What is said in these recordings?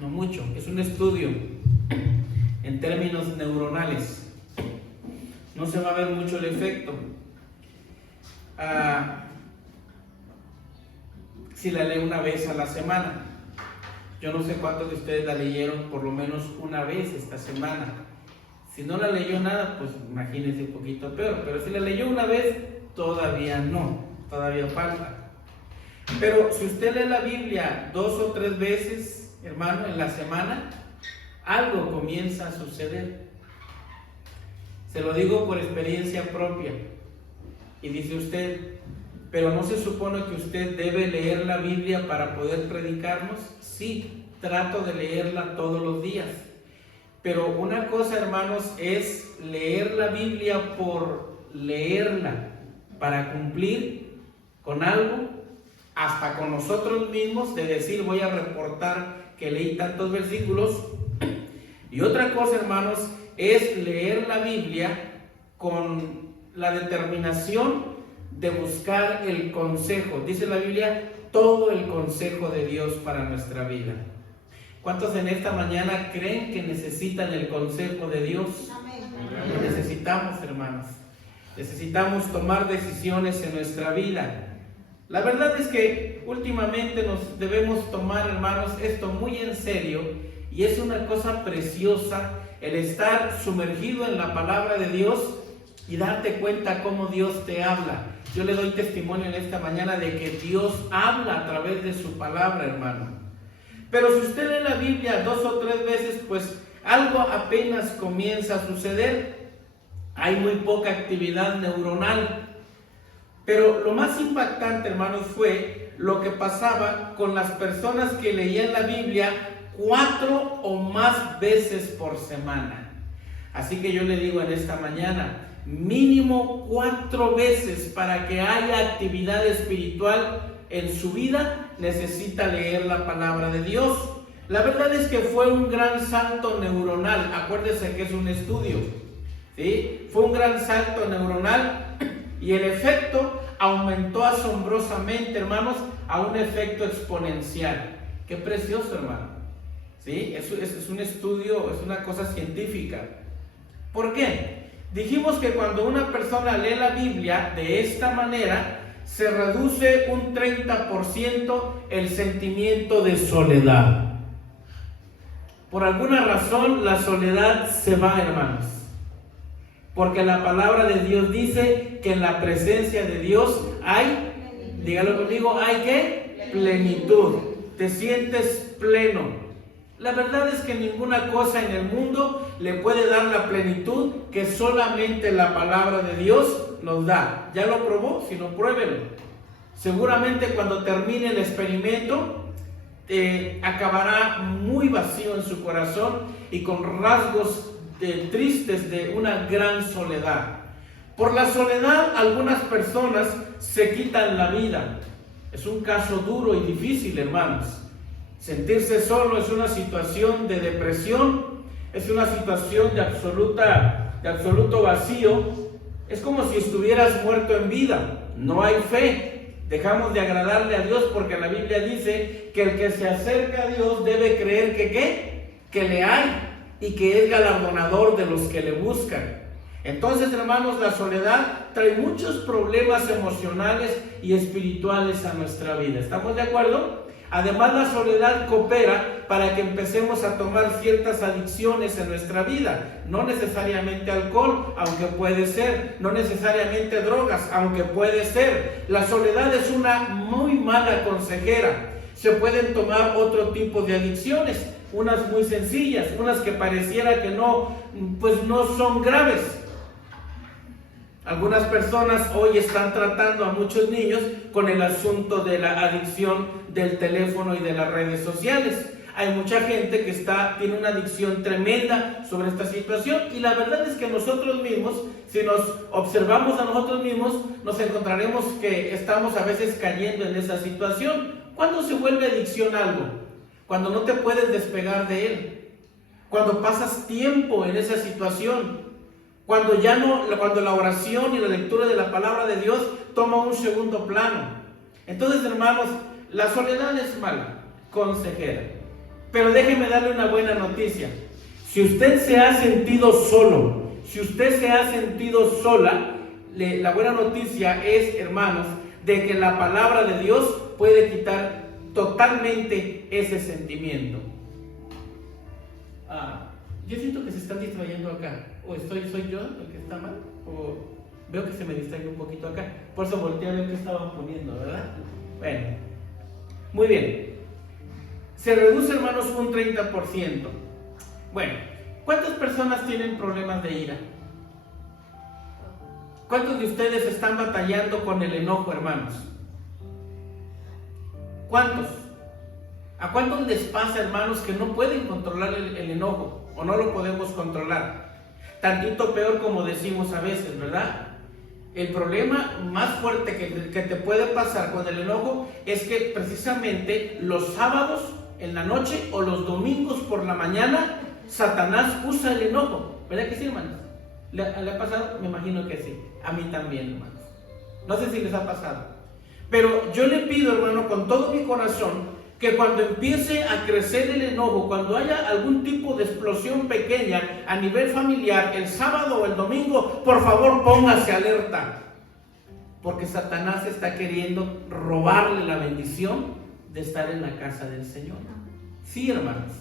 no mucho, es un estudio en términos neuronales. No se va a ver mucho el efecto. Si la lee una vez a la semana. Yo no sé cuántos de ustedes la leyeron por lo menos una vez esta semana. Si no la leyó nada, pues imagínense un poquito peor. Pero si la leyó una vez, todavía no, todavía falta. Pero si usted lee la Biblia 2 o 3 veces, hermano, en la semana, algo comienza a suceder. Se lo digo por experiencia propia. Y dice usted, pero ¿no se supone que usted debe leer la Biblia para poder predicarnos? Sí, trato de leerla todos los días. Pero una cosa, hermanos, es leer la Biblia por leerla, para cumplir con algo, hasta con nosotros mismos, de decir, voy a reportar que leí tantos versículos. Y otra cosa, hermanos, es leer la Biblia con la determinación de buscar el consejo. Dice la Biblia, todo el consejo de Dios para nuestra vida. ¿Cuántos en esta mañana creen que necesitan el consejo de Dios? Amén. Lo necesitamos, hermanos. Necesitamos tomar decisiones en nuestra vida. La verdad es que últimamente nos debemos tomar, hermanos, esto muy en serio, y es una cosa preciosa el estar sumergido en la palabra de Dios y darte cuenta cómo Dios te habla. Yo le doy testimonio en esta mañana de que Dios habla a través de su palabra, hermano. Pero si usted lee la Biblia 2 o 3 veces, pues algo apenas comienza a suceder. Hay muy poca actividad neuronal. Pero lo más impactante, hermanos, fue lo que pasaba con las personas que leían la Biblia 4 o más veces por semana. Así que yo le digo en esta mañana, mínimo 4 veces para que haya actividad espiritual en su vida, necesita leer la palabra de Dios. La verdad es que fue un gran salto neuronal. Acuérdese que es un estudio, ¿sí? Fue un gran salto neuronal y el efecto aumentó asombrosamente, hermanos, a un efecto exponencial. Qué precioso, hermano. ¿Sí? Es un estudio, es una cosa científica. ¿Por qué? Dijimos que cuando una persona lee la Biblia de esta manera, se reduce un 30% el sentimiento de soledad. Por alguna razón la soledad se va, hermanos. Porque la palabra de Dios dice que en la presencia de Dios hay, dígalo conmigo, ¿hay qué? Plenitud. Te sientes pleno. La verdad es que ninguna cosa en el mundo le puede dar la plenitud que solamente la palabra de Dios nos da. ¿Ya lo probó? Si no, pruébelo. Seguramente cuando termine el experimento acabará muy vacío en su corazón y con rasgos tristes de una gran soledad. Por la soledad algunas personas se quitan la vida. Es un caso duro y difícil, hermanos. Sentirse solo es una situación de depresión, es una situación de absoluto vacío. Es como si estuvieras muerto en vida. No hay fe. Dejamos de agradarle a Dios porque la Biblia dice que el que se acerca a Dios debe creer que ¿qué? Que le hay y que es galardonador de los que le buscan. Entonces, hermanos, la soledad trae muchos problemas emocionales y espirituales a nuestra vida. ¿Estamos de acuerdo? Además, la soledad coopera para que empecemos a tomar ciertas adicciones en nuestra vida. No necesariamente alcohol, aunque puede ser. No necesariamente drogas, aunque puede ser. La soledad es una muy mala consejera. Se pueden tomar otro tipo de adicciones, unas muy sencillas, unas que pareciera que no son graves. Algunas personas hoy están tratando a muchos niños con el asunto de la adicción del teléfono y de las redes sociales. Hay mucha gente que tiene una adicción tremenda sobre esta situación y la verdad es que nosotros mismos, si nos observamos a nosotros mismos, nos encontraremos que estamos a veces cayendo en esa situación. ¿Cuándo se vuelve adicción algo? Cuando no te puedes despegar de él, cuando pasas tiempo en esa situación, cuando la oración y la lectura de la palabra de Dios toma un segundo plano. Entonces, hermanos, la soledad es mala consejera. Pero déjeme darle una buena noticia. Si usted se ha sentido solo, si usted se ha sentido sola, la buena noticia es, hermanos, de que la palabra de Dios puede quitar totalmente ese sentimiento. Yo siento que se están distrayendo acá. O soy yo el que está mal, o veo que se me distrae un poquito acá. Por eso volteé a ver qué estaban poniendo, ¿verdad? Bueno, muy bien. Se reduce, hermanos, un 30%. Bueno, ¿cuántas personas tienen problemas de ira? ¿Cuántos de ustedes están batallando con el enojo, hermanos? ¿Cuántos? ¿A cuántos les pasa, hermanos, que no pueden controlar el enojo o no lo podemos controlar? Tantito peor, como decimos a veces, ¿verdad? El problema más fuerte que te puede pasar con el enojo es que precisamente los sábados en la noche o los domingos por la mañana Satanás usa el enojo. ¿Verdad que sí, hermanos? ¿Le ha pasado? Me imagino que sí. A mí también, hermanos. No sé si les ha pasado. Pero yo le pido, hermano, con todo mi corazón, que cuando empiece a crecer el enojo, cuando haya algún tipo de explosión pequeña a nivel familiar, el sábado o el domingo, por favor póngase alerta. Porque Satanás está queriendo robarle la bendición de estar en la casa del Señor. Sí, hermanos.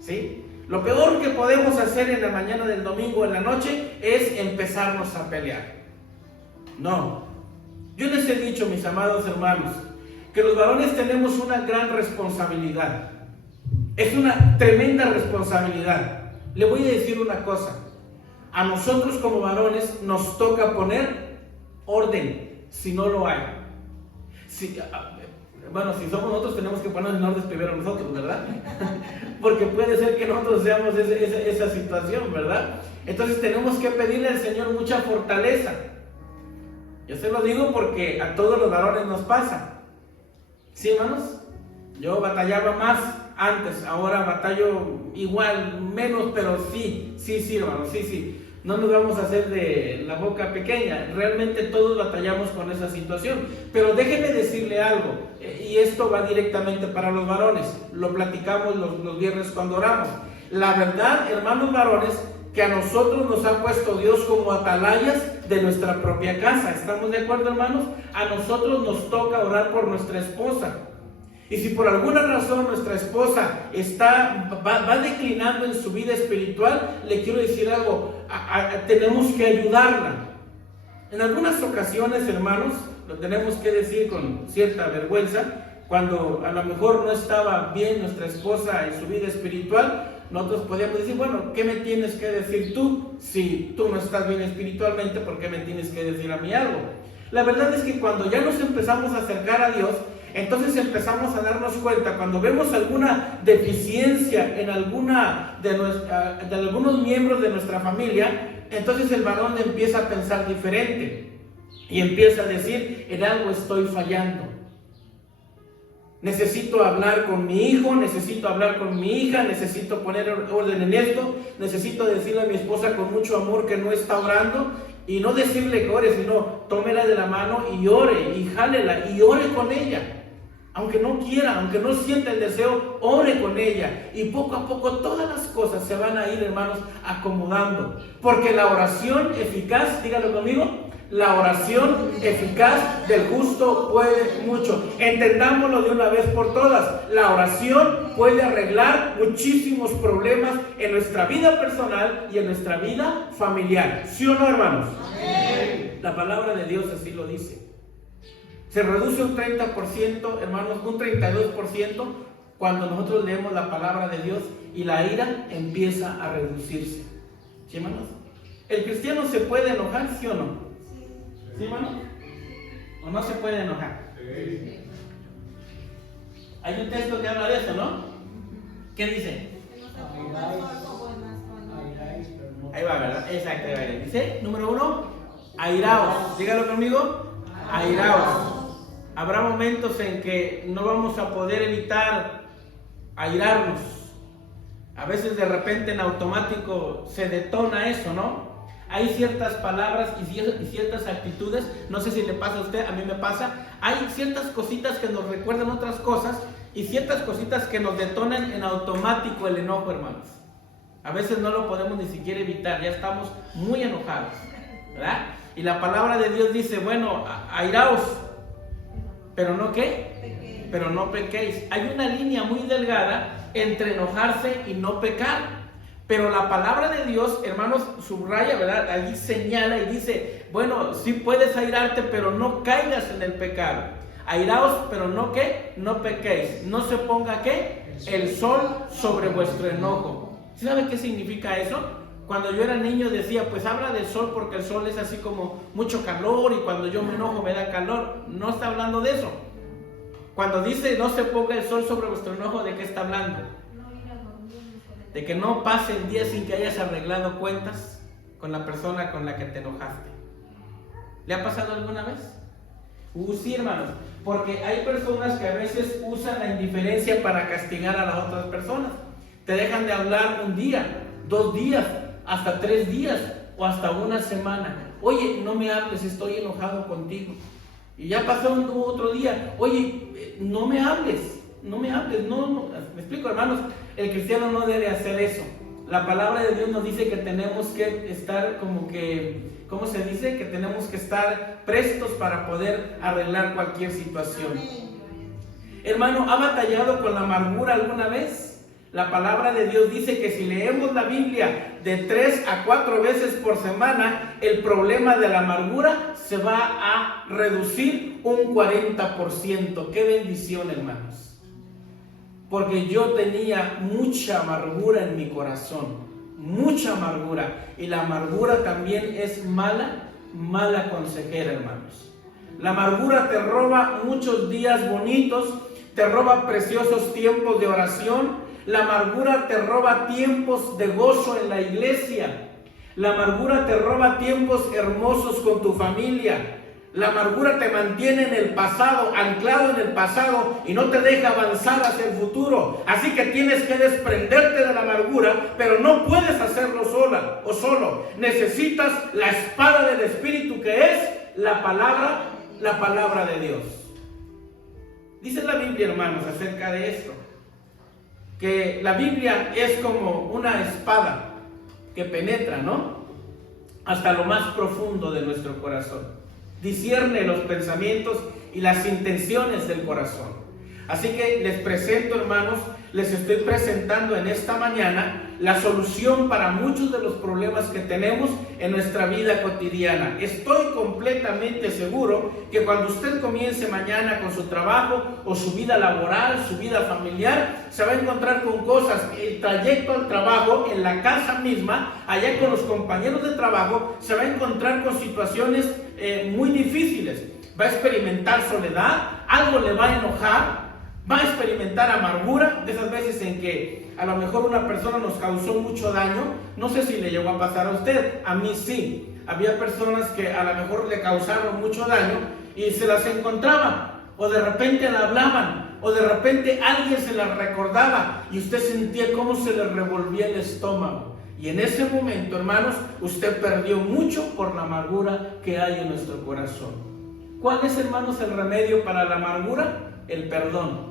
¿Sí? Lo peor que podemos hacer en la mañana del domingo o en la noche es empezarnos a pelear. No. Yo les he dicho, mis amados hermanos, que los varones tenemos una gran responsabilidad. Es una tremenda responsabilidad. Le voy a decir una cosa. A nosotros como varones nos toca poner orden, si no lo hay. Si somos nosotros, tenemos que ponernos en orden primero nosotros, ¿verdad? Porque puede ser que nosotros seamos esa situación, ¿verdad? Entonces tenemos que pedirle al Señor mucha fortaleza. Yo se lo digo porque a todos los varones nos pasa. ¿Sí, hermanos? Yo batallaba más antes, ahora batallo igual, menos, pero sí, hermanos, sí. No nos vamos a hacer de la boca pequeña, realmente todos batallamos con esa situación. Pero déjeme decirle algo, y esto va directamente para los varones, lo platicamos los viernes cuando oramos. La verdad, hermanos varones, que a nosotros nos ha puesto Dios como atalayas de nuestra propia casa. ¿Estamos de acuerdo, hermanos? A nosotros nos toca orar por nuestra esposa. Y si por alguna razón nuestra esposa va declinando en su vida espiritual, le quiero decir algo, tenemos que ayudarla. En algunas ocasiones, hermanos, lo tenemos que decir con cierta vergüenza, cuando a lo mejor no estaba bien nuestra esposa en su vida espiritual, nosotros podíamos decir, bueno, ¿qué me tienes que decir tú? Si tú no estás bien espiritualmente, ¿por qué me tienes que decir a mí algo? La verdad es que cuando ya nos empezamos a acercar a Dios, entonces empezamos a darnos cuenta, cuando vemos alguna deficiencia en de algunos miembros de nuestra familia, entonces el varón empieza a pensar diferente y empieza a decir, en algo estoy fallando. Necesito hablar con mi hijo, necesito hablar con mi hija, necesito poner orden en esto, necesito decirle a mi esposa con mucho amor que no está orando, y no decirle que ore, sino tómela de la mano y ore, y jálela, y ore con ella. Aunque no quiera, aunque no sienta el deseo, ore con ella. Y poco a poco todas las cosas se van a ir, hermanos, acomodando. Porque la oración eficaz, dígalo conmigo, la oración eficaz del justo puede mucho. Entendámoslo de una vez por todas. La oración puede arreglar muchísimos problemas en nuestra vida personal y en nuestra vida familiar. ¿Sí o no, hermanos? Amén. La palabra de Dios así lo dice. Se reduce un 30%, hermanos, un 32% cuando nosotros leemos la palabra de Dios y la ira empieza a reducirse. ¿Sí, hermanos? ¿El cristiano se puede enojar, sí o no? ¿Sí, hermano? ¿O no se puede enojar? Sí. Hay un texto que habla de eso, ¿no? ¿Qué dice? Ahí va, ¿verdad? Exacto, ahí va. Dice, número 1, airaos. Dígalo conmigo, airaos. Habrá momentos en que no vamos a poder evitar airarnos. A veces de repente en automático se detona eso, ¿no? Hay ciertas palabras y ciertas actitudes, no sé si le pasa a usted, a mí me pasa, hay ciertas cositas que nos recuerdan otras cosas y ciertas cositas que nos detonan en automático el enojo, hermanos. A veces no lo podemos ni siquiera evitar, ya estamos muy enojados, ¿verdad? Y la palabra de Dios dice, bueno, airaos, pero no ¿qué? Pero no pequéis. Hay una línea muy delgada entre enojarse y no pecar. Pero la palabra de Dios, hermanos, subraya, ¿verdad? Allí señala y dice, bueno, sí puedes airarte, pero no caigas en el pecado. Airaos, pero no ¿qué? No pequéis. No se ponga ¿qué? El sol sobre vuestro enojo. ¿Sí saben qué significa eso? Cuando yo era niño decía, pues habla del sol porque el sol es así como mucho calor y cuando yo me enojo me da calor. No está hablando de eso. Cuando dice no se ponga el sol sobre vuestro enojo, ¿de qué está hablando? De que no pase el día sin que hayas arreglado cuentas con la persona con la que te enojaste. ¿Le ha pasado alguna vez? Sí, hermanos, porque hay personas que a veces usan la indiferencia para castigar a las otras personas. Te dejan de hablar un día, 2 días, hasta 3 días o hasta una semana. Oye, no me hables, estoy enojado contigo. Y ya pasó otro día. Oye, no me hables, no. Me explico, hermanos, el cristiano no debe hacer eso. La palabra de Dios nos dice que tenemos que estar ¿cómo se dice? Que tenemos que estar prestos para poder arreglar cualquier situación. Hermano, ¿ha batallado con la amargura alguna vez? La palabra de Dios dice que si leemos la Biblia de 3 a 4 veces por semana, el problema de la amargura se va a reducir un 40%. ¡Qué bendición, hermanos! Porque yo tenía mucha amargura en mi corazón, mucha amargura. Y la amargura también es mala consejera, hermanos. La amargura te roba muchos días bonitos, te roba preciosos tiempos de oración. La amargura te roba tiempos de gozo en la iglesia. La amargura te roba tiempos hermosos con tu familia. La amargura te mantiene en el pasado, anclado en el pasado y no te deja avanzar hacia el futuro. Así que tienes que desprenderte de la amargura, pero no puedes hacerlo sola o solo. Necesitas la espada del Espíritu, que es la palabra de Dios. Dice la Biblia, hermanos, acerca de esto, que la Biblia es como una espada que penetra, ¿no? Hasta lo más profundo de nuestro corazón. Discierne los pensamientos y las intenciones del corazón. Así que les presento, hermanos, les estoy presentando en esta mañana la solución para muchos de los problemas que tenemos en nuestra vida cotidiana. Estoy completamente seguro que cuando usted comience mañana con su trabajo o su vida laboral, su vida familiar, se va a encontrar con cosas, el trayecto al trabajo, en la casa misma, allá con los compañeros de trabajo, se va a encontrar con situaciones muy difíciles. Va a experimentar soledad, algo le va a enojar, va a experimentar amargura, de esas veces en que a lo mejor una persona nos causó mucho daño. No sé si le llegó a pasar a usted, a mí sí. Había personas que a lo mejor le causaron mucho daño y se las encontraba, o de repente la hablaban, o de repente alguien se las recordaba y usted sentía cómo se le revolvía el estómago. Y en ese momento, hermanos, usted perdió mucho por la amargura que hay en nuestro corazón. ¿Cuál es, hermanos, el remedio para la amargura? El perdón.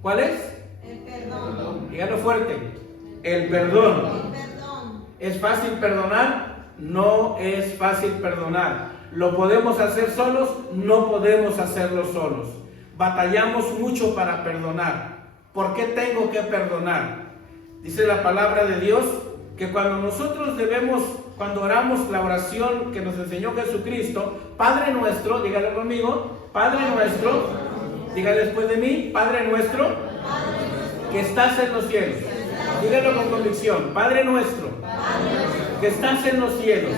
¿Cuál es? El perdón. Dígalo fuerte. El perdón. El perdón. ¿Es fácil perdonar? No es fácil perdonar. ¿Lo podemos hacer solos? No podemos hacerlo solos. Batallamos mucho para perdonar. ¿Por qué tengo que perdonar? Dice la palabra de Dios que cuando oramos la oración que nos enseñó Jesucristo, Padre nuestro, dígalo conmigo, Padre nuestro, diga después de mí, Padre nuestro, que estás en los cielos. Dígalo con convicción, Padre nuestro, que estás en los cielos.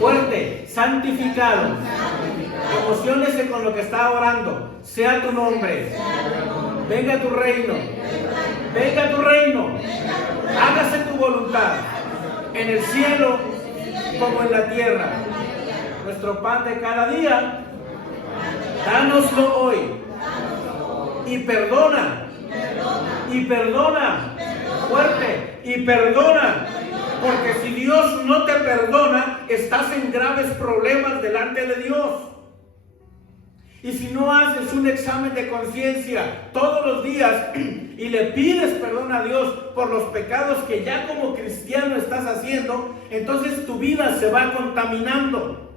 Fuerte, santificado. Emociónese con lo que está orando. Sea tu nombre. Venga tu reino. Venga tu reino. Hágase tu voluntad. En el cielo como en la tierra. Nuestro pan de cada día, dánoslo hoy. Y perdona. Fuerte. Y perdona. Porque si Dios no te perdona, estás en graves problemas delante de Dios. Y si no haces un examen de conciencia todos los días y le pides perdón a Dios por los pecados que ya como cristiano estás haciendo, entonces tu vida se va contaminando.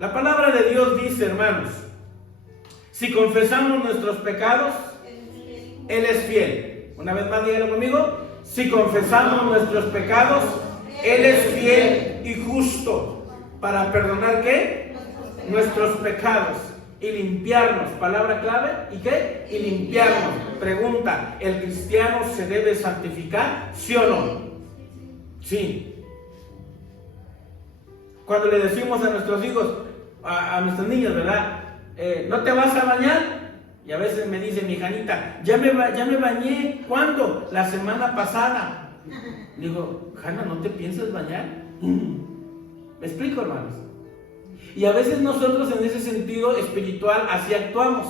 La palabra de Dios dice, hermanos, si confesamos nuestros pecados, Él es fiel. Una vez más, díganlo conmigo. Si confesamos nuestros pecados, Él es fiel y justo para perdonar, ¿qué? Nuestros pecados y limpiarnos. Palabra clave, ¿y qué? Y limpiarnos. Pregunta, ¿el cristiano se debe santificar? ¿Sí o no? Sí. Cuando le decimos a nuestros hijos, a nuestros niños, ¿verdad? ¿No te vas a bañar? Y a veces me dice mi Janita, ya me bañé. ¿Cuándo? La semana pasada. Digo, Jana, ¿no te piensas bañar? ¿Me explico, hermanos? Y a veces nosotros en ese sentido espiritual así actuamos.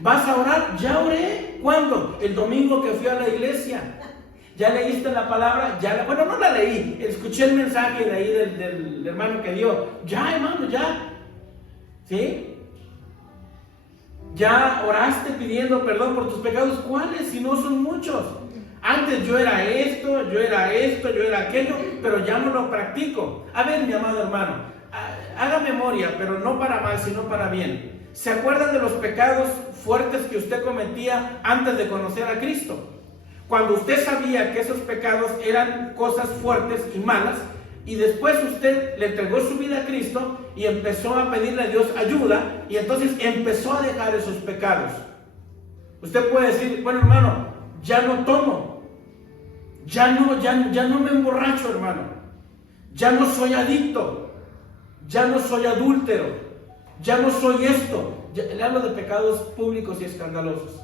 ¿Vas a orar? Ya oré. ¿Cuándo? El domingo que fui a la iglesia. ¿Ya leíste la palabra? Bueno, no la leí. Escuché el mensaje de ahí del hermano que dio. Ya, hermano, ya. ¿Sí? ¿Ya oraste pidiendo perdón por tus pecados? ¿Cuáles? Si no son muchos. Antes yo era esto, yo era aquello, pero ya no lo practico. A ver, mi amado hermano, haga memoria, pero no para mal, sino para bien. ¿Se acuerdan de los pecados fuertes que usted cometía antes de conocer a Cristo? Cuando usted sabía que esos pecados eran cosas fuertes y malas, y después usted le entregó su vida a Cristo y empezó a pedirle a Dios ayuda, y entonces empezó a dejar esos pecados. Usted puede decir, bueno, hermano, ya no tomo, ya no me emborracho, hermano, ya no soy adicto, ya no soy adúltero, ya no soy esto. Le hablo de pecados públicos y escandalosos.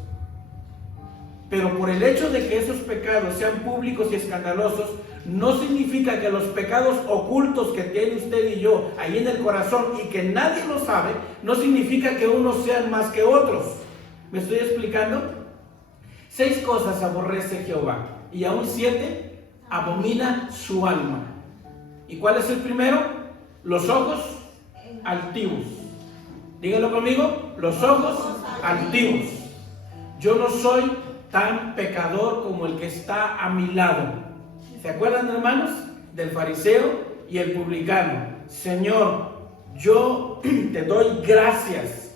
Pero por el hecho de que esos pecados sean públicos y escandalosos, no significa que los pecados ocultos que tiene usted y yo ahí en el corazón y que nadie lo sabe, no significa que unos sean más que otros. ¿Me estoy explicando? 6 cosas aborrece Jehová, y aún 7 abomina su alma. ¿Y cuál es el primero? Los ojos altivos. Díganlo conmigo, los ojos altivos. Yo no soy tan pecador como el que está a mi lado. ¿Se acuerdan, hermanos? Del fariseo y el publicano. Señor, yo te doy gracias.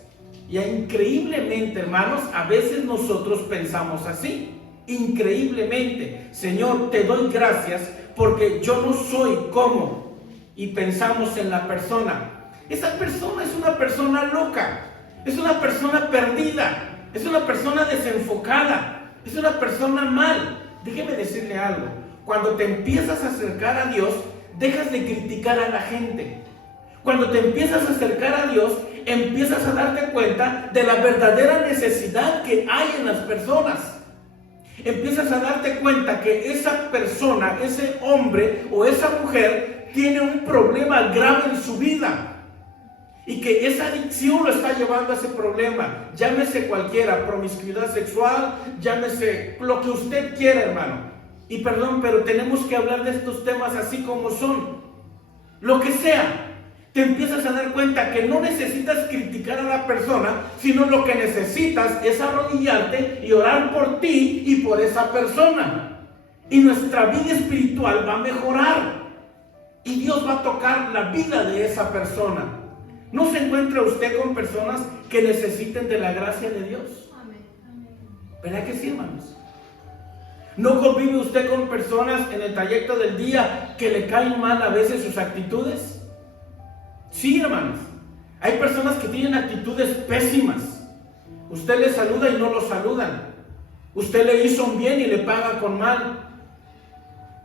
Y increíblemente, hermanos, a veces nosotros pensamos así. Increíblemente, Señor, te doy gracias porque yo no soy como. Y pensamos en la persona. Esa persona es una persona loca, es una persona perdida, es una persona desenfocada, es una persona mal. Déjeme decirle algo. Cuando te empiezas a acercar a Dios, dejas de criticar a la gente. Cuando te empiezas a acercar a Dios, empiezas a darte cuenta de la verdadera necesidad que hay en las personas. Empiezas a darte cuenta que esa persona, ese hombre o esa mujer tiene un problema grave en su vida y que esa adicción lo está llevando a ese problema. Llámese cualquiera, promiscuidad sexual, llámese lo que usted quiera, hermano. Y perdón, pero tenemos que hablar de estos temas así como son. Lo que sea. Te empiezas a dar cuenta que no necesitas criticar a la persona, sino lo que necesitas es arrodillarte y orar por ti y por esa persona. Y nuestra vida espiritual va a mejorar. Y Dios va a tocar la vida de esa persona. ¿No se encuentra usted con personas que necesiten de la gracia de Dios? ¿Verdad que sí, hermanos? ¿No convive usted con personas en el trayecto del día que le caen mal a veces sus actitudes? Sí, hermanos. Hay personas que tienen actitudes pésimas. Usted les saluda y no los saludan. Usted le hizo un bien y le paga con mal.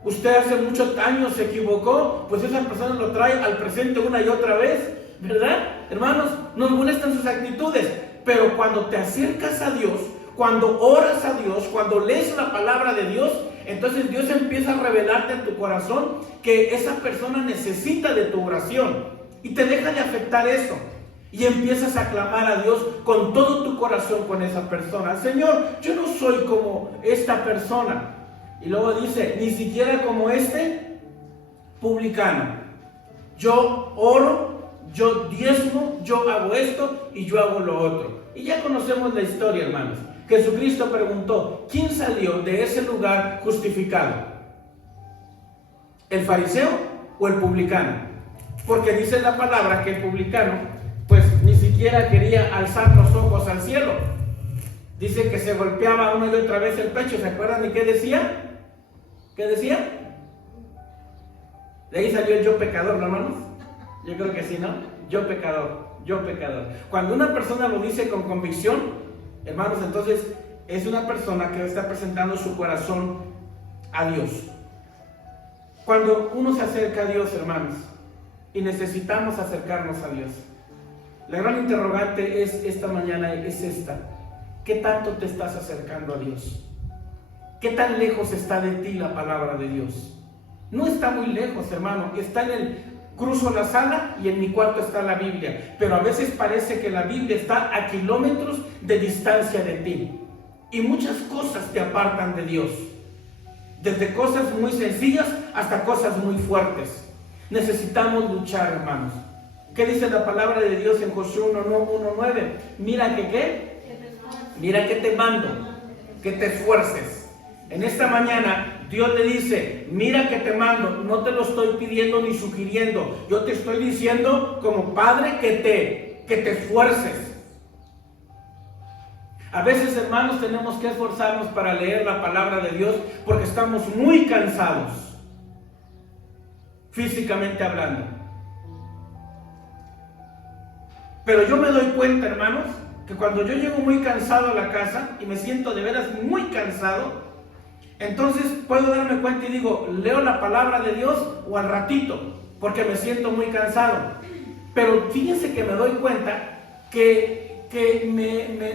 Usted hace muchos años se equivocó, pues esa persona lo trae al presente una y otra vez, ¿verdad? Hermanos, nos molestan sus actitudes, pero cuando te acercas a Dios, cuando oras a Dios, cuando lees la palabra de Dios, entonces Dios empieza a revelarte en tu corazón que esa persona necesita de tu oración y te deja de afectar eso. Y empiezas a clamar a Dios con todo tu corazón con esa persona. Señor, yo no soy como esta persona. Y luego dice, ni siquiera como este publicano. Yo oro yo diezmo, yo hago esto y yo hago lo otro. Y ya conocemos la historia, hermanos. Jesucristo preguntó, ¿quién salió de ese lugar justificado? ¿El fariseo o el publicano? Porque dice la palabra que el publicano, pues ni siquiera quería alzar los ojos al cielo. Dice que se golpeaba una y otra vez el pecho. ¿Se acuerdan de qué decía? ¿Qué decía? De ahí salió el yo pecador, ¿no, hermanos? Yo creo que sí, ¿no? Yo pecador, yo pecador. Cuando una persona lo dice con convicción, hermanos, entonces es una persona que está presentando su corazón a Dios. Cuando uno se acerca a Dios, hermanos, y necesitamos acercarnos a Dios, la gran interrogante es esta mañana, es esta: ¿qué tanto te estás acercando a Dios? ¿Qué tan lejos está de ti la palabra de Dios? No está muy lejos, hermano. Está en el cruzo la sala y en mi cuarto está la Biblia. Pero a veces parece que la Biblia está a kilómetros de distancia de ti. Y muchas cosas te apartan de Dios. Desde cosas muy sencillas hasta cosas muy fuertes. Necesitamos luchar, hermanos. ¿Qué dice la palabra de Dios en Josué 1:9? Mira que ¿qué? Mira que te mando, que te esfuerces. En esta mañana Dios le dice, mira que te mando, no te lo estoy pidiendo ni sugiriendo, yo te estoy diciendo como padre que te esfuerces. A veces, hermanos, tenemos que esforzarnos para leer la palabra de Dios porque estamos muy cansados, físicamente hablando. Pero yo me doy cuenta, hermanos, que cuando yo llego muy cansado a la casa y me siento de veras muy cansado, entonces puedo darme cuenta y digo, ¿leo la palabra de Dios o al ratito? Porque me siento muy cansado. Pero fíjense que me doy cuenta que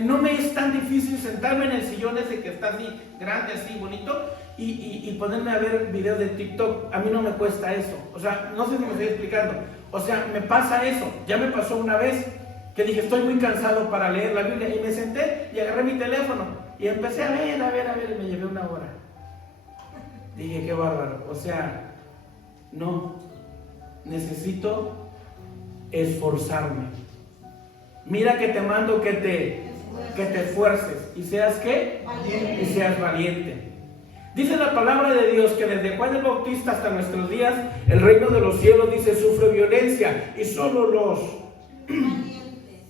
no me es tan difícil sentarme en el sillón ese que está así, grande, así, bonito, y ponerme a ver videos de TikTok. A mí no me cuesta eso. O sea, no sé si me estoy explicando. O sea, me pasa eso. Ya me pasó una vez que dije, estoy muy cansado para leer la Biblia, y me senté y agarré mi teléfono y empecé a ver, y me llevé una hora. Dije, qué bárbaro. O sea, no, necesito esforzarme. Mira que te mando que te esfuerces y seas ¿qué? Valiente. Y seas valiente. Dice la palabra de Dios que desde Juan el Bautista hasta nuestros días el reino de los cielos, dice, sufre violencia, y solo los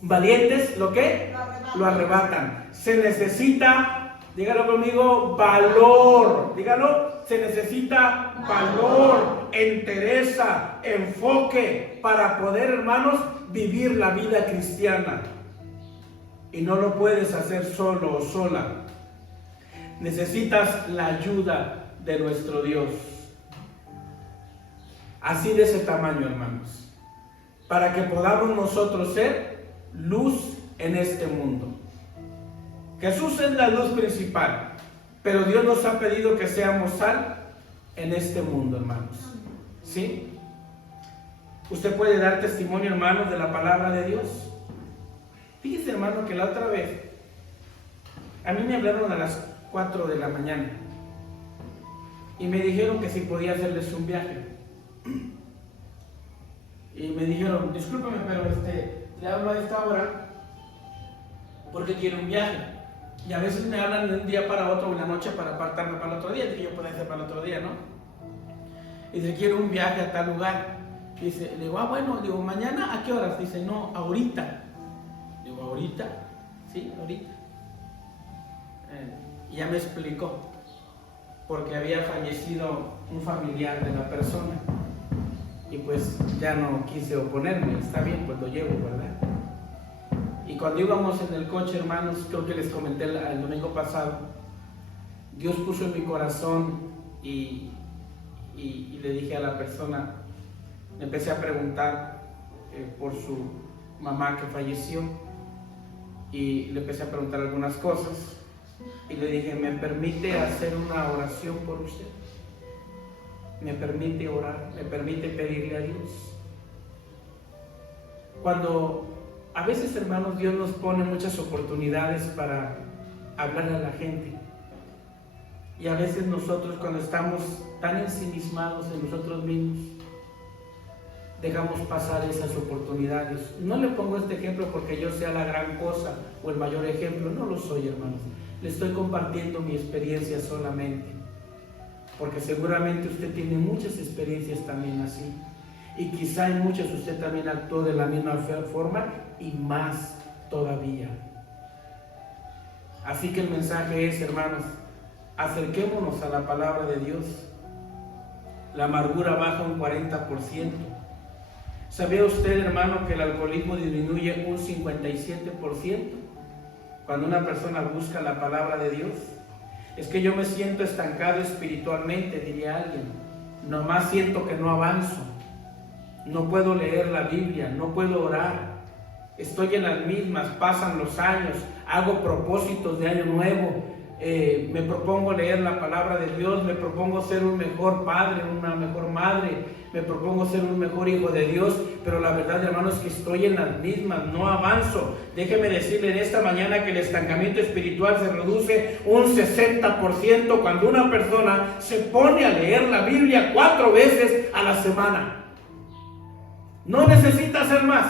valientes, ¿lo qué? Lo arrebatan. Se necesita, dígalo conmigo, valor. Dígalo, se necesita valor, entereza, enfoque para poder, hermanos, vivir la vida cristiana. Y no lo puedes hacer solo o sola. Necesitas la ayuda de nuestro Dios. Así de ese tamaño, hermanos. Para que podamos nosotros ser luz en este mundo. Jesús es la luz principal, pero Dios nos ha pedido que seamos sal en este mundo, hermanos. ¿Sí? Usted puede dar testimonio, hermanos, de la palabra de Dios. Fíjese, hermano, que la otra vez a mí me hablaron a las 4 de la mañana y me dijeron que si podía hacerles un viaje. Y me dijeron, discúlpeme, pero le hablo a esta hora porque quiero un viaje. Y a veces me hablan de un día para otro, una noche para apartarme para el otro día, que yo pueda hacer para el otro día, ¿no? Y dice, quiero un viaje a tal lugar. Dice, le digo, bueno, digo, ¿mañana a qué horas? Dice, no, ahorita. Digo, ¿ahorita? Sí, ahorita. Y ya me explicó, porque había fallecido un familiar de la persona. Y pues ya no quise oponerme, está bien, pues lo llevo, ¿verdad? Y cuando íbamos en el coche, hermanos, creo que les comenté el domingo pasado, Dios puso en mi corazón y le dije a la persona, le empecé a preguntar por su mamá que falleció, y le empecé a preguntar algunas cosas, y le dije, ¿me permite hacer una oración por usted? ¿Me permite orar? ¿Me permite pedirle a Dios? Cuando a veces, hermanos, Dios nos pone muchas oportunidades para hablar a la gente, y a veces nosotros, cuando estamos tan ensimismados en nosotros mismos, dejamos pasar esas oportunidades. No le pongo este ejemplo porque yo sea la gran cosa o el mayor ejemplo, no lo soy, hermanos. Le estoy compartiendo mi experiencia solamente, porque seguramente usted tiene muchas experiencias también así, y quizá en muchas usted también actuó de la misma forma y más todavía. Así que el mensaje es, hermanos, acerquémonos a la palabra de Dios. La amargura baja un 40%. ¿Sabía usted, hermano, que el alcoholismo disminuye un 57% cuando una persona busca la palabra de Dios? Es que yo me siento estancado espiritualmente, diría alguien. Nomás siento que no avanzo. No puedo leer la Biblia, no puedo orar. Estoy en las mismas, pasan los años, hago propósitos de año nuevo, me propongo leer la palabra de Dios, me propongo ser un mejor padre, una mejor madre, me propongo ser un mejor hijo de Dios, pero la verdad, hermanos, es que estoy en las mismas, no avanzo. Déjeme decirle en esta mañana que el estancamiento espiritual se reduce un 60% cuando una persona se pone a leer la Biblia 4 veces a la semana. No necesita hacer más.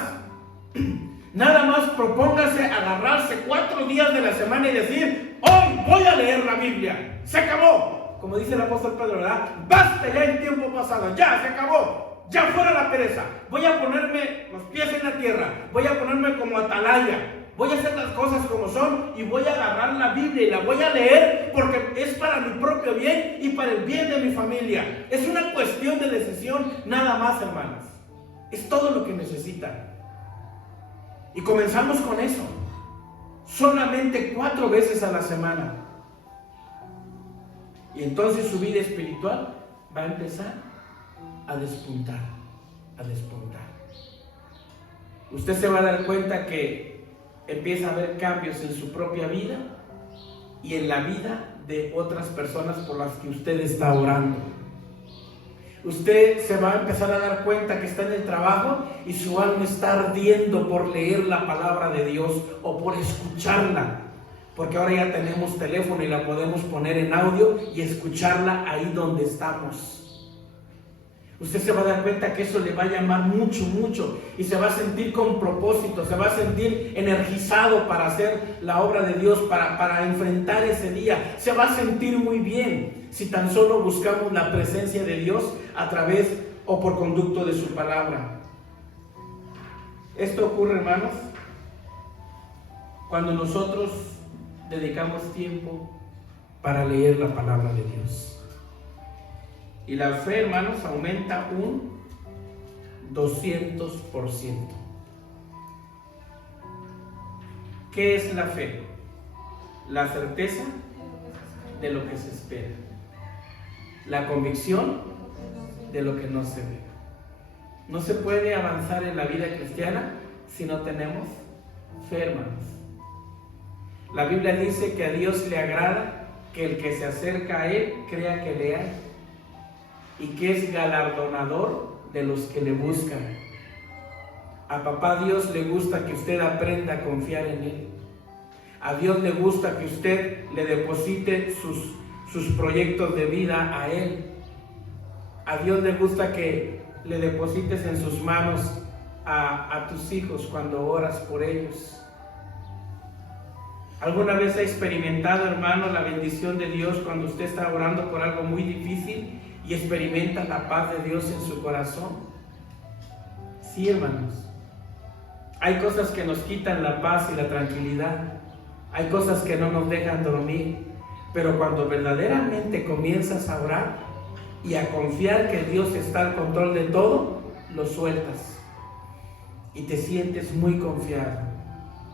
Nada más propóngase agarrarse 4 días de la semana y decir: hoy voy a leer la Biblia. Se acabó. Como dice el apóstol Pedro, ¿verdad? Basta ya el tiempo pasado. Ya se acabó. Ya fuera la pereza. Voy a ponerme los pies en la tierra. Voy a ponerme como atalaya. Voy a hacer las cosas como son y voy a agarrar la Biblia y la voy a leer porque es para mi propio bien y para el bien de mi familia. Es una cuestión de decisión nada más, hermanos. Es todo lo que necesitan. Y comenzamos con eso. Solamente 4 veces a la semana. Y entonces su vida espiritual va a empezar a despuntar. A despuntar. Usted se va a dar cuenta que empieza a haber cambios en su propia vida y en la vida de otras personas por las que usted está orando. Usted se va a empezar a dar cuenta que está en el trabajo y su alma está ardiendo por leer la palabra de Dios o por escucharla. Porque ahora ya tenemos teléfono y la podemos poner en audio y escucharla ahí donde estamos. Usted se va a dar cuenta que eso le va a llamar mucho, mucho y se va a sentir con propósito, se va a sentir energizado para hacer la obra de Dios, para enfrentar ese día. Se va a sentir muy bien si tan solo buscamos la presencia de Dios a través o por conducto de su palabra. Esto ocurre, hermanos, cuando nosotros dedicamos tiempo para leer la palabra de Dios. Y la fe, hermanos, aumenta un 200%. ¿Qué es la fe? La certeza de lo que se espera. La convicción de lo que no se ve. No se puede avanzar en la vida cristiana si no tenemos fe, hermanos. La Biblia dice que a Dios le agrada que el que se acerca a Él crea que le hay y que es galardonador de los que le buscan. A papá Dios le gusta que usted aprenda a confiar en Él. A Dios le gusta que usted le deposite sus proyectos de vida a Él. A Dios le gusta que le deposites en sus manos a tus hijos cuando oras por ellos. ¿Alguna vez ha experimentado, hermano, la bendición de Dios cuando usted está orando por algo muy difícil y experimenta la paz de Dios en su corazón? Sí, hermanos. Hay cosas que nos quitan la paz y la tranquilidad. Hay cosas que no nos dejan dormir. Pero cuando verdaderamente comienzas a orar y a confiar que Dios está al control de todo, lo sueltas y te sientes muy confiado.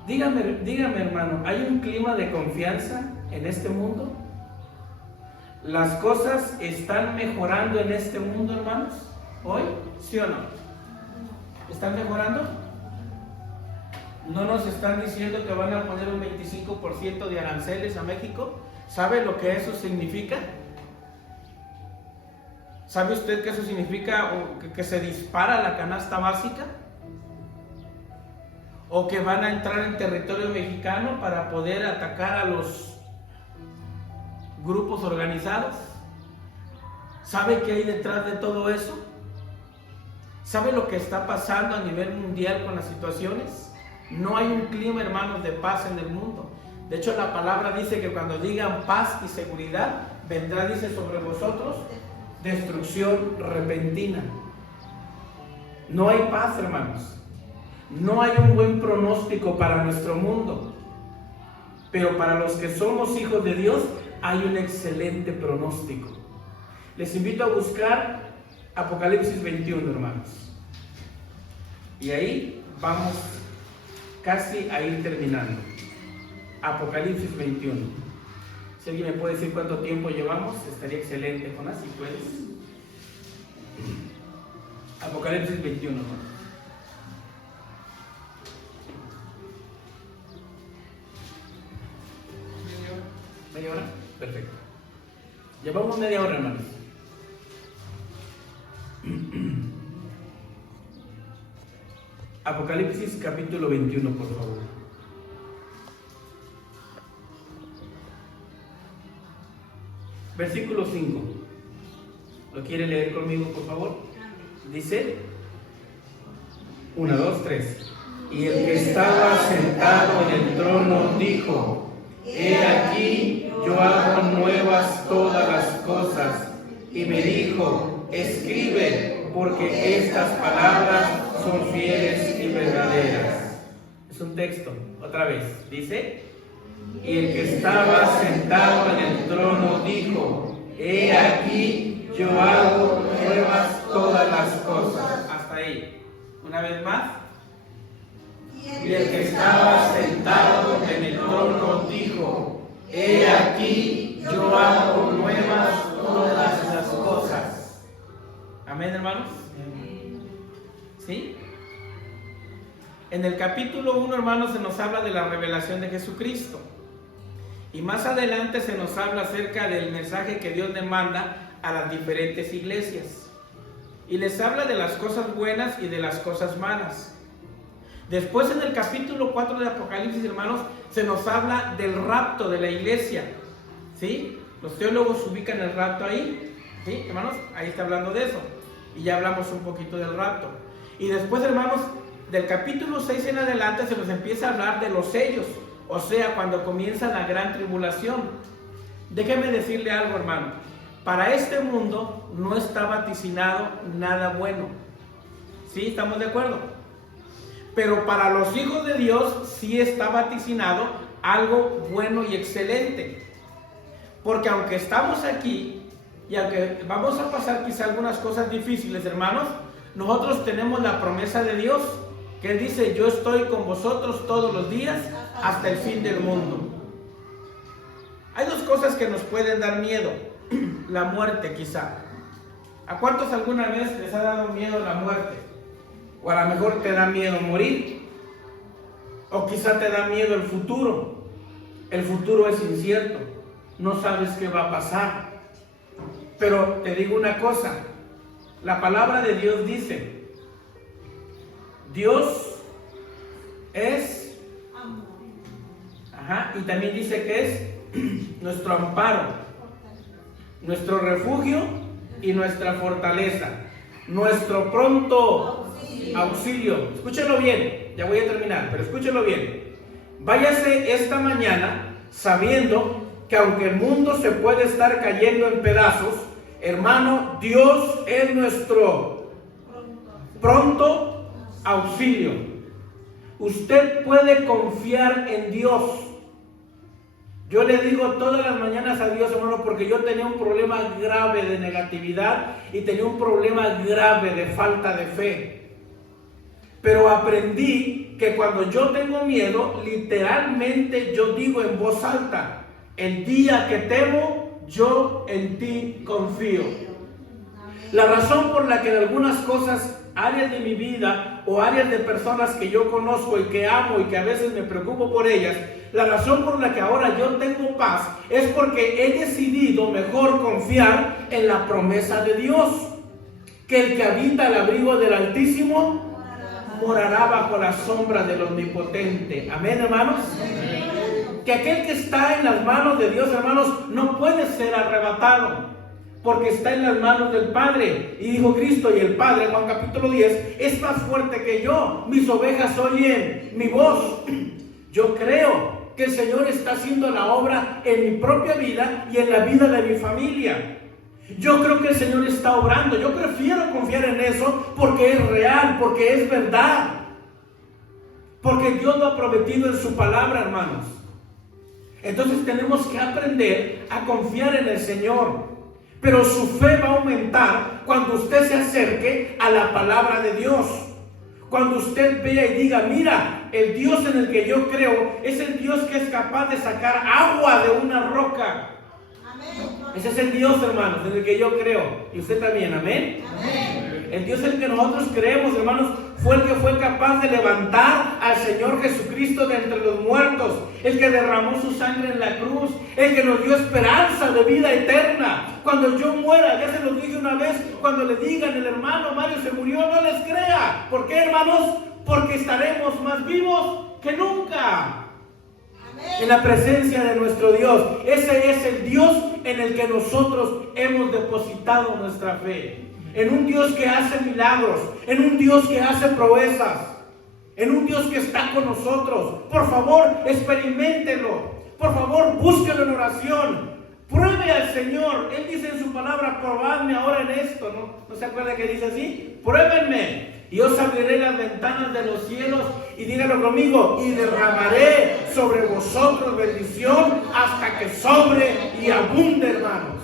Dígame, hermano, ¿hay un clima de confianza en este mundo? ¿Las cosas están mejorando en este mundo, hermanos? ¿Hoy? ¿Sí o no? ¿Están mejorando? ¿No nos están diciendo que van a poner un 25% de aranceles a México? ¿Sabe lo que eso significa? ¿Sabe usted que eso significa que se dispara la canasta básica? ¿O que van a entrar en territorio mexicano para poder atacar a los grupos organizados? ¿Sabe qué hay detrás de todo eso? ¿Sabe lo que está pasando a nivel mundial con las situaciones? No hay un clima, hermanos, de paz en el mundo. De hecho, la palabra dice que cuando digan paz y seguridad, vendrá, dice, sobre vosotros destrucción repentina. No hay paz, hermanos. No hay un buen pronóstico para nuestro mundo. Pero para los que somos hijos de Dios, hay un excelente pronóstico. Les invito a buscar Apocalipsis 21, hermanos. Y ahí vamos casi a ir terminando. Apocalipsis 21. Si alguien me puede decir cuánto tiempo llevamos, estaría excelente, Jonás, si puedes. Apocalipsis 21, ¿no? ¿Media hora? Perfecto. Llevamos media hora, hermanos. Apocalipsis capítulo 21, por favor. Versículo 5. ¿Lo quiere leer conmigo, por favor? Dice: 1, 2, 3. Y el que estaba sentado en el trono dijo: He aquí, yo hago nuevas todas las cosas. Y me dijo: escribe, porque estas palabras son fieles y verdaderas. Es un texto, otra vez, dice: y el que estaba sentado en el trono dijo: He aquí, yo hago nuevas todas las cosas. Hasta ahí. Una vez más. Y el que estaba sentado en el trono dijo: He aquí, yo hago nuevas todas las cosas. Amén, hermanos. ¿Sí? En el capítulo 1, hermanos, se nos habla de la revelación de Jesucristo. Y más adelante se nos habla acerca del mensaje que Dios le manda a las diferentes iglesias. Y les habla de las cosas buenas y de las cosas malas. Después, en el capítulo 4 de Apocalipsis, hermanos, se nos habla del rapto de la iglesia. ¿Sí? Los teólogos ubican el rapto ahí. ¿Sí, hermanos? Ahí está hablando de eso. Y ya hablamos un poquito del rapto. Y después, hermanos, del capítulo 6 en adelante se nos empieza a hablar de los sellos. O sea, cuando comienza la gran tribulación. Déjeme decirle algo, hermano. Para este mundo no está vaticinado nada bueno. ¿Sí? ¿Estamos de acuerdo? Pero para los hijos de Dios sí está vaticinado algo bueno y excelente. Porque aunque estamos aquí y aunque vamos a pasar quizá algunas cosas difíciles, hermanos, nosotros tenemos la promesa de Dios, que Él dice: yo estoy con vosotros todos los días hasta el fin del mundo. Hay dos cosas que nos pueden dar miedo. La muerte, quizá. ¿A cuántos alguna vez les ha dado miedo la muerte? O a lo mejor te da miedo morir. O quizá te da miedo el futuro. El futuro es incierto. No sabes qué va a pasar. Pero te digo una cosa. La palabra de Dios dice: Dios es amor. Y también dice que es nuestro amparo, nuestro refugio y nuestra fortaleza, nuestro pronto auxilio. Escúchelo bien, ya voy a terminar, pero escúchelo bien. Váyase esta mañana sabiendo que aunque el mundo se puede estar cayendo en pedazos, hermano, Dios es nuestro pronto auxilio. Usted puede confiar en Dios. Yo le digo todas las mañanas a Dios, hermano, porque yo tenía un problema grave de negatividad y tenía un problema grave de falta de fe. Pero aprendí que cuando yo tengo miedo, literalmente yo digo en voz alta: el día que temo, yo en ti confío. La razón por la que en algunas cosas, áreas de mi vida o áreas de personas que yo conozco y que amo y que a veces me preocupo por ellas, la razón por la que ahora yo tengo paz es porque he decidido mejor confiar en la promesa de Dios, que el que habita al abrigo del Altísimo morará bajo la sombra del Omnipotente. Amén, hermanos. Amén. Que aquel que está en las manos de Dios, hermanos, no puede ser arrebatado. porque está en las manos del Padre. Y dijo Cristo, y el Padre, Juan capítulo 10, es más fuerte que yo. Mis ovejas oyen mi voz. Yo creo que el Señor está haciendo la obra en mi propia vida y en la vida de mi familia. Yo creo que el Señor está obrando. Yo prefiero confiar en eso porque es real, porque es verdad. Porque Dios lo ha prometido en su palabra, hermanos. Entonces tenemos que aprender a confiar en el Señor. Pero su fe va a aumentar cuando usted se acerque a la palabra de Dios. Cuando usted vea y diga, mira, el Dios en el que yo creo es el Dios que es capaz de sacar agua de una roca. Ese es el Dios, hermanos, en el que yo creo. Y usted también, amén. El Dios en el que nosotros creemos, hermanos, fue el que fue capaz de levantar al Señor Jesucristo de entre los muertos, el que derramó su sangre en la cruz, el que nos dio esperanza de vida eterna. Cuando yo muera, ya se los dije una vez, cuando le digan el hermano Mario se murió, no les crea. ¿Por qué, hermanos? Porque estaremos más vivos que nunca en la presencia de nuestro Dios. Ese es el Dios en el que nosotros hemos depositado nuestra fe. En un Dios que hace milagros, en un Dios que hace proezas, en un Dios que está con nosotros. Por favor, experiméntelo. Por favor, búsquelo en oración. Pruebe al Señor. Él dice en su palabra, probadme ahora en esto. ¿No se acuerda que dice así? Pruébenme y os abriré las ventanas de los cielos, y díganlo conmigo, y derramaré sobre vosotros bendición hasta que sobre y abunde, hermanos.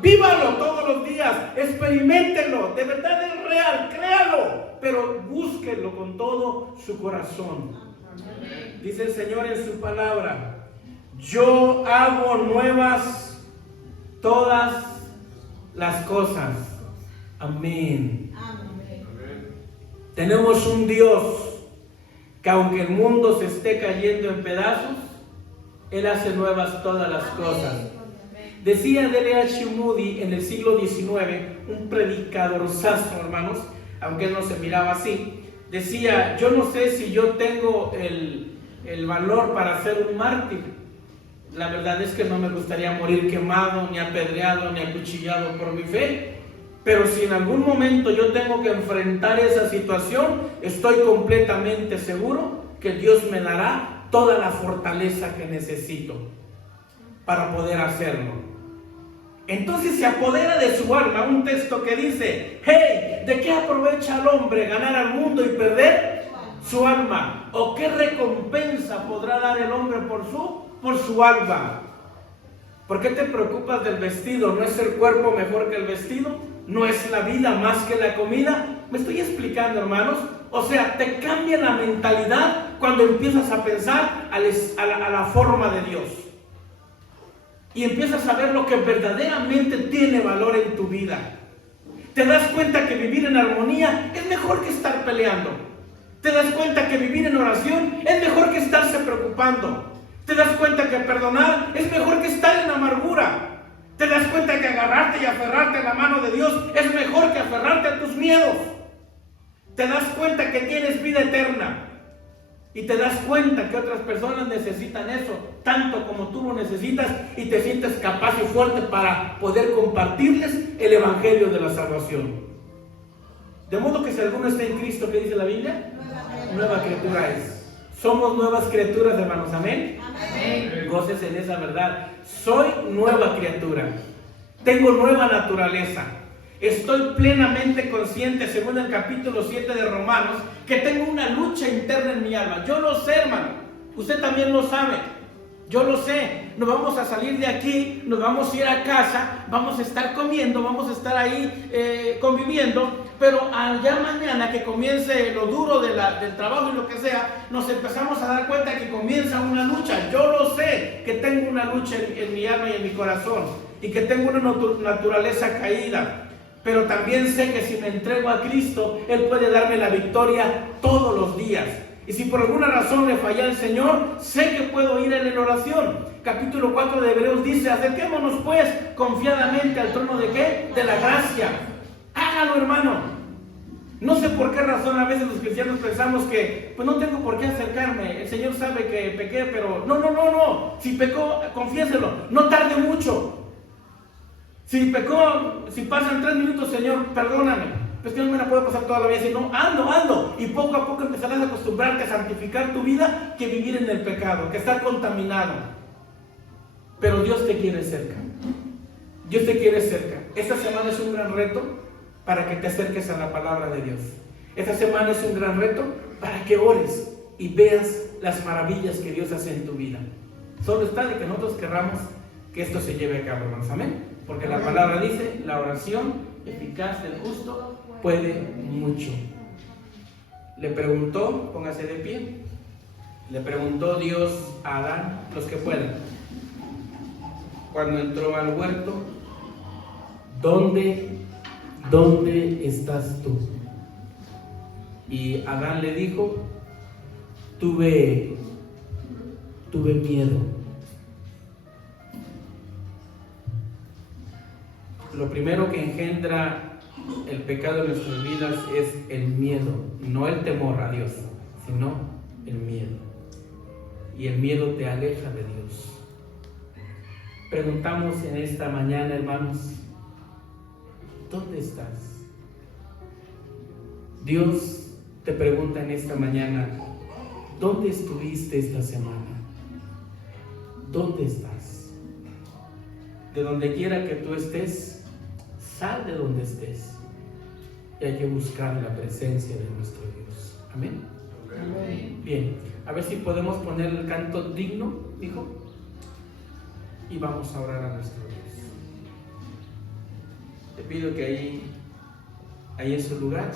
Vívalo todos los días, experiméntenlo, de verdad es real, créalo, pero búsquenlo con todo su corazón. Dice el Señor en su palabra, yo hago nuevas todas las cosas. Amén. Tenemos un Dios que aunque el mundo se esté cayendo en pedazos, Él hace nuevas todas las cosas. Decía D.L.H. Moody en el siglo XIX, un predicadorzazo, hermanos, aunque él no se miraba así, decía, yo no sé si yo tengo el valor para ser un mártir. La verdad es que no me gustaría morir quemado, ni apedreado, ni acuchillado por mi fe. Pero si en algún momento yo tengo que enfrentar esa situación, estoy completamente seguro que Dios me dará toda la fortaleza que necesito para poder hacerlo. Entonces se apodera de su alma un texto que dice, hey, ¿de qué aprovecha al hombre ganar al mundo y perder su alma? ¿O qué recompensa podrá dar el hombre por su alma? ¿Por qué te preocupas del vestido? ¿No es el cuerpo mejor que el vestido? ¿No es la vida más que la comida? ¿Me estoy explicando, hermanos? O sea, te cambia la mentalidad cuando empiezas a pensar a la forma de Dios. Y empiezas a ver lo que verdaderamente tiene valor en tu vida. Te das cuenta que vivir en armonía es mejor que estar peleando. Te das cuenta que vivir en oración es mejor que estarse preocupando. Te das cuenta que perdonar es mejor que estar en amargura. Te das cuenta que agarrarte y aferrarte a la mano de Dios es mejor que aferrarte a tus miedos. Te das cuenta que tienes vida eterna. Y te das cuenta que otras personas necesitan eso, tanto como tú lo necesitas, y te sientes capaz y fuerte para poder compartirles el evangelio de la salvación. De modo que si alguno está en Cristo, ¿qué dice la Biblia? Nueva criatura es. Somos nuevas criaturas, hermanos, ¿amén? Amén. Gócese en esa verdad. Soy nueva criatura. Tengo nueva naturaleza. Estoy plenamente consciente, según el capítulo 7 de Romanos, que tengo una lucha interna en mi alma. Yo lo sé, hermano. Usted también lo sabe. Yo lo sé. Nos vamos a salir de aquí, nos vamos a ir a casa, vamos a estar comiendo, vamos a estar ahí conviviendo, pero allá mañana que comience lo duro del trabajo y lo que sea, nos empezamos a dar cuenta que comienza una lucha. Yo lo sé, que tengo una lucha en mi alma y en mi corazón, y que tengo una naturaleza caída. Pero también sé que si me entrego a Cristo, Él puede darme la victoria todos los días. Y si por alguna razón le falla al Señor, sé que puedo ir en oración. Capítulo 4 de Hebreos dice, acerquémonos pues confiadamente al trono de ¿qué? De la gracia. Hágalo, hermano. No sé por qué razón a veces los cristianos pensamos que pues no tengo por qué acercarme. El Señor sabe que pequé, pero no. Si pecó, confiéselo. No tarde mucho. Si pecó, si pasan 3 minutos, Señor, perdóname. Pues que no me la puedo pasar toda la vida, sino hazlo. Y poco a poco empezarás a acostumbrarte a santificar tu vida que vivir en el pecado, que estar contaminado. Pero Dios te quiere cerca. Dios te quiere cerca. Esta semana es un gran reto para que te acerques a la palabra de Dios. Esta semana es un gran reto para que ores y veas las maravillas que Dios hace en tu vida. Solo está de que nosotros querramos que esto se lleve a cabo, hermanos. Amén. Porque la palabra dice, la oración eficaz del justo puede mucho. Le preguntó, póngase de pie, le preguntó Dios a Adán, los que puedan, cuando entró al huerto, ¿dónde estás tú? Y Adán le dijo, tuve miedo. Lo primero que engendra el pecado en nuestras vidas es el miedo, no el temor a Dios, sino el miedo. Y el miedo te aleja de Dios. Preguntamos en esta mañana, hermanos, ¿dónde estás? Dios te pregunta en esta mañana, ¿dónde estuviste esta semana? ¿Dónde estás? De donde quiera que tú estés, sal de donde estés. Y hay que buscar la presencia de nuestro Dios. Amén. Amén. Bien, a ver si podemos poner el canto digno, hijo. Y vamos a orar a nuestro Dios. Te pido que ahí en su lugar